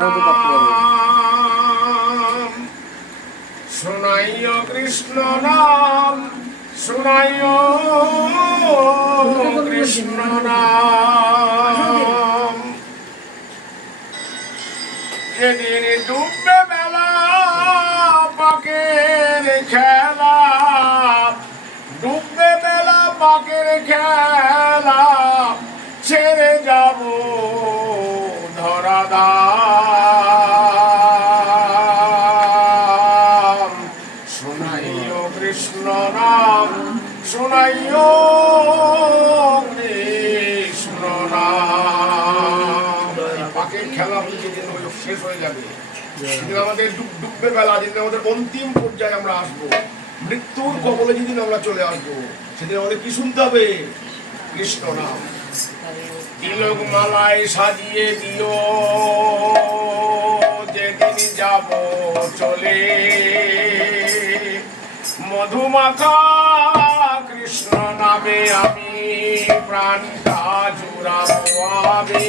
নাম, শোনাইও কৃষ্ণ নাম, শোনাইও কৃষ্ণ নাম। যেদিন ডুববে বেলা পাকের খেলা, ডুববে বেলা পাকের খেলা, ছেড়ে যাব ধরাধাম। শোনাইও কৃষ্ণ নাম, শোনাইও কৃষ্ণ নাম। পাকের খেলা হলে যেদিন শেষ হয়ে যাবে, যেদিন আমাদের ডুববে বেলা, যেদিন আমাদের অন্তিম পর্যায়ে আমরা আসবো, মৃত্যুর কবলে যেদিন আমরা চলে আসবো, সেদিন আমাদের কি শুনতে হবে? কৃষ্ণ নাম। তিলক মালায় সাজিয়ে দিও, যেদিন যাব চলে, মধুমাখা কৃষ্ণ নামে আমি প্রাণটা জুড়াবো আমি।